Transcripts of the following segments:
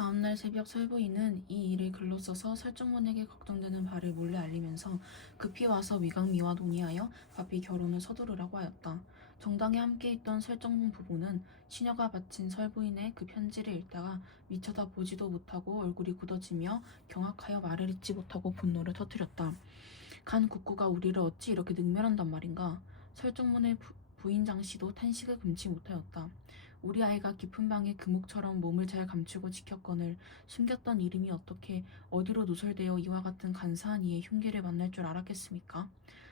다음날 새벽 설부인은 이 일을 글로 써서 설정문에게 걱정되는 바를 몰래 알리면서 급히 와서 위강미와 논의하여 바삐 결혼을 서두르라고 하였다. 정당에 함께 있던 설정문 부부는 시녀가 바친 설부인의 그 편지를 읽다가 미쳐다 보지도 못하고 얼굴이 굳어지며 경악하여 말을 잇지 못하고 분노를 터뜨렸다. 간 국구가 우리를 어찌 이렇게 능멸한단 말인가. 설정문의 부인 장씨도 탄식을 금치 못하였다. 우리 아이가 깊은 방에 금옥처럼 몸을 잘 감추고 지켰거늘 숨겼던 이름이 어떻게 어디로 누설되어 이와 같은 간사한 이의 흉기를 만날 줄 알았겠습니까?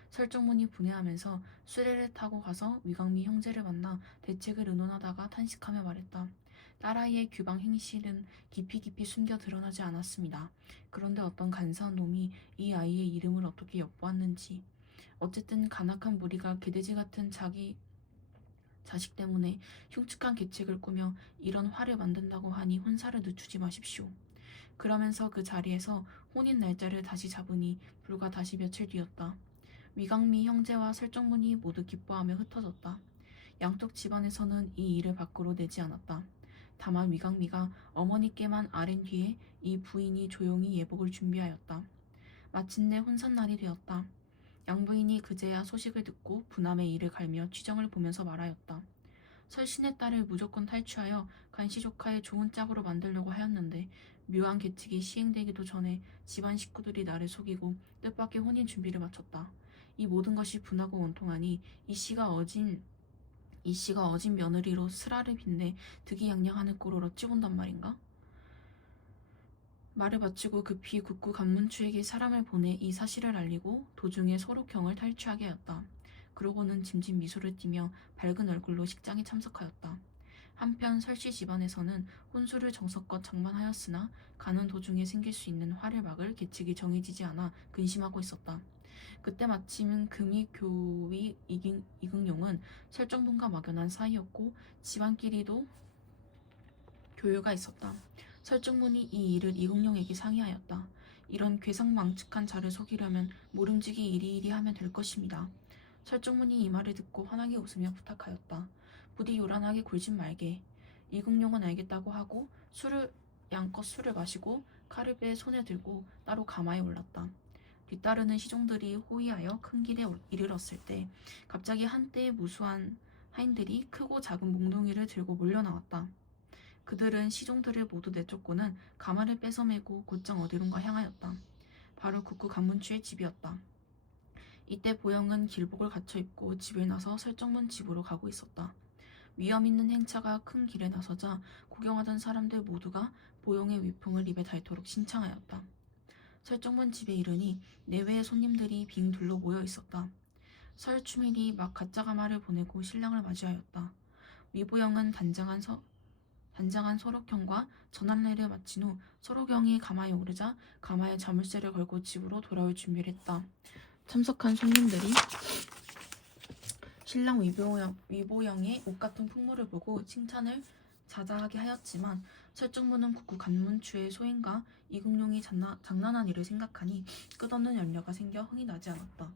설정문이 분해하면서 수레를 타고 가서 위강미 형제를 만나 대책을 의논하다가 탄식하며 말했다. 딸아이의 규방 행실은 깊이 숨겨 드러나지 않았습니다. 그런데 어떤 간사한 놈이 이 아이의 이름을 어떻게 엿보았는지. 어쨌든 간악한 무리가 개돼지 같은 자기 자식 때문에 흉측한 계책을 꾸며 이런 화를 만든다고 하니 혼사를 늦추지 마십시오. 그러면서 그 자리에서 혼인 날짜를 다시 잡으니 불과 다시 며칠 뒤였다. 위강미 형제와 설정문이 모두 기뻐하며 흩어졌다. 양쪽 집안에서는 이 일을 밖으로 내지 않았다. 다만 위강미가 어머니께만 아랜 뒤에 이 부인이 조용히 예복을 준비하였다. 마침내 혼산날이 되었다. 양부인이 그제야 소식을 듣고 부남의 일을 갈며 취정을 보면서 말하였다. 설신의 딸을 무조건 탈취하여 간시조카의 좋은 짝으로 만들려고 하였는데 묘한 계책이 시행되기도 전에 집안 식구들이 나를 속이고 뜻밖의 혼인 준비를 마쳤다. 이 모든 것이 분하고 원통하니 이 씨가 어진 며느리로 슬아를 빚내 득이양양하는 꼴을 어찌 본단 말인가? 말을 마치고 급히 국구 간문추에게 사람을 보내 이 사실을 알리고 도중에 소록형을 탈취하게 하였다. 그러고는 짐짓 미소를 띠며 밝은 얼굴로 식장에 참석하였다. 한편 설씨 집안에서는 혼수를 정성껏 장만하였으나 가는 도중에 생길 수 있는 화를 막을 계책이 정해지지 않아 근심하고 있었다. 그때 마침 금이 교위 이긍용은 설정분과 막연한 사이였고 집안끼리도 교류가 있었다. 설정문이 이 일을 이긍용에게 상의하였다. 이런 괴상망측한 자를 속이려면 모름지기 이리이리 하면 될 것입니다. 설정문이 이 말을 듣고 환하게 웃으며 부탁하였다. 부디 요란하게 굴진 말게. 이긍용은 알겠다고 하고 양껏 술을 마시고 칼을 빼 손에 들고 따로 가마에 올랐다. 뒤따르는 시종들이 호위하여 큰 길에 이르렀을 때 갑자기 한때의 무수한 하인들이 크고 작은 몽둥이를 들고 몰려나왔다. 그들은 시종들을 모두 내쫓고는 가마를 뺏어매고 곧장 어디론가 향하였다. 바로 국구 간문추의 집이었다. 이때 보영은 길복을 갖춰 입고 집을 나서 설정문 집으로 가고 있었다. 위험 있는 행차가 큰 길에 나서자 구경하던 사람들 모두가 보영의 위풍을 입에 닳도록 신청하였다. 설정문 집에 이르니 내외의 손님들이 빙 둘러 모여 있었다. 설추밀이 막 가짜 가마를 보내고 신랑을 맞이하였다. 위보영은 단장한 소록형과 전한례를 마친 후 소록형이 가마에 오르자 가마에 자물쇠를 걸고 집으로 돌아올 준비를 했다. 참석한 손님들이 신랑 위보영의 옷 같은 풍물을 보고 칭찬을 자자하게 하였지만 설정문은 국구 간문추의 소인과 이긍용이 장난한 일을 생각하니 끝없는 연려가 생겨 흥이 나지 않았다.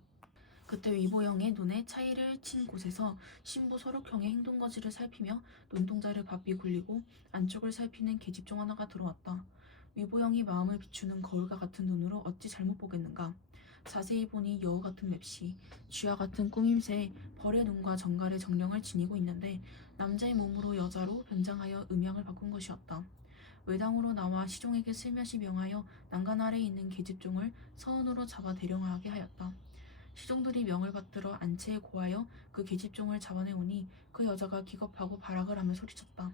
그때 위보영의 눈에 차이를 친 곳에서 신부 소록형의 행동거지를 살피며 눈동자를 바삐 굴리고 안쪽을 살피는 계집종 하나가 들어왔다. 위보영이 마음을 비추는 거울과 같은 눈으로 어찌 잘못 보겠는가. 자세히 보니 여우 같은 맵시, 쥐와 같은 꾸밈새에 벌의 눈과 정갈의 정령을 지니고 있는데 남자의 몸으로 여자로 변장하여 음양을 바꾼 것이었다. 외당으로 나와 시종에게 슬며시 명하여 난간 아래에 있는 계집종을 서원으로 잡아 대령하게 하였다. 시종들이 명을 받들어 안채에 고하여 그 계집종을 잡아내오니 그 여자가 기겁하고 발악을 하며 소리쳤다.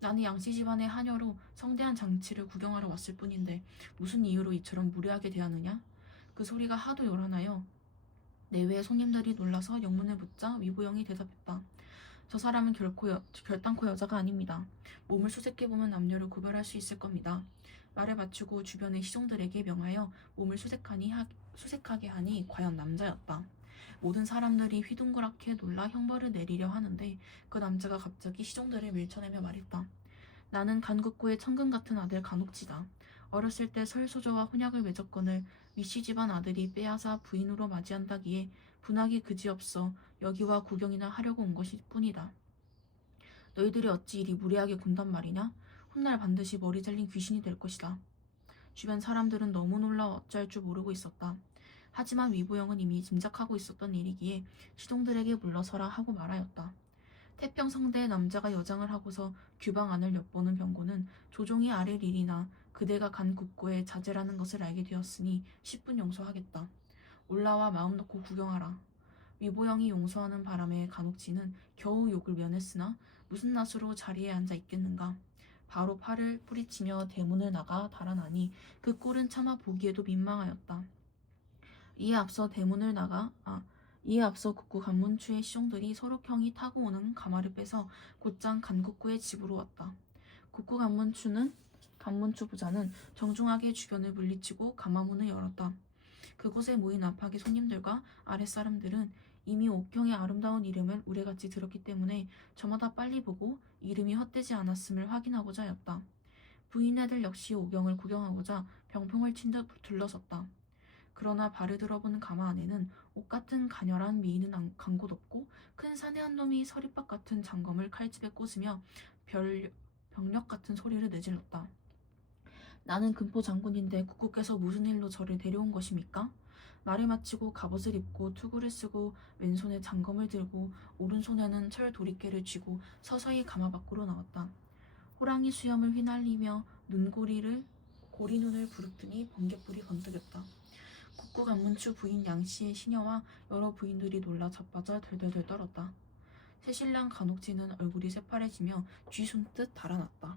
나는 양씨 집안의 하녀로 성대한 장치를 구경하러 왔을 뿐인데 무슨 이유로 이처럼 무례하게 대하느냐? 그 소리가 하도 요란하여 내외의 손님들이 놀라서 영문을 묻자 위보영이 대답했다. 저 사람은 결단코 여자가 아닙니다. 몸을 수색해보면 남녀를 구별할 수 있을 겁니다. 말을 마치고 주변의 시종들에게 명하여 몸을 수색하게 하니 과연 남자였다. 모든 사람들이 휘둥그렇게 놀라 형벌을 내리려 하는데 그 남자가 갑자기 시종들을 밀쳐내며 말했다. 나는 간국구의 천금 같은 아들 간옥지다. 어렸을 때 설소저와 혼약을 맺었거늘 위씨 집안 아들이 빼앗아 부인으로 맞이한다기에 분하기 그지없어 여기와 구경이나 하려고 온 것일 뿐이다. 너희들이 어찌 이리 무례하게 군단 말이냐? 훗날 반드시 머리 잘린 귀신이 될 것이다. 주변 사람들은 너무 놀라 어찌할 줄 모르고 있었다. 하지만 위부영은 이미 짐작하고 있었던 일이기에 시동들에게 물러서라 하고 말하였다. 태평성대의 남자가 여장을 하고서 규방 안을 엿보는 병고는 조종이 아랠 일이나 그대가 간 국고에 자제라는 것을 알게 되었으니 10분 용서하겠다. 올라와 마음 놓고 구경하라. 위보영이 용서하는 바람에 간혹지는 겨우 욕을 면했으나 무슨 낯으로 자리에 앉아 있겠는가. 바로 팔을 뿌리치며 대문을 나가 달아나니 그 꼴은 차마 보기에도 민망하였다. 이에 앞서 국구 간문추의 시종들이 서로 형이 타고 오는 가마를 빼서 곧장 간국구의 집으로 왔다. 국구 간문추 부자는 정중하게 주변을 물리치고 가마문을 열었다. 그곳에 모인 안팎의 손님들과 아랫사람들은 이미 옥경의 아름다운 이름을 우레같이 들었기 때문에 저마다 빨리 보고 이름이 헛되지 않았음을 확인하고자 하였다. 부인네들 역시 옥경을 구경하고자 병풍을 친 듯 둘러섰다. 그러나 발을 들어보는 가마 안에는 옷 같은 가녀란 미인은 간 곳 없고 큰 사내 한 놈이 서리박 같은 장검을 칼집에 꽂으며 병력 같은 소리를 내질렀다. 나는 금포 장군인데 국구께서 무슨 일로 저를 데려온 것입니까? 말을 마치고 갑옷을 입고 투구를 쓰고 왼손에 장검을 들고 오른손에는 철 도리깨를 쥐고 서서히 가마 밖으로 나왔다. 호랑이 수염을 휘날리며 고리눈을 부릅뜨니 번갯불이 번뜩였다. 국구 간문추 부인 양씨의 시녀와 여러 부인들이 놀라 자빠져 덜덜덜 떨었다. 새신랑 간옥지는 얼굴이 새파래지며 쥐 손듯 달아났다.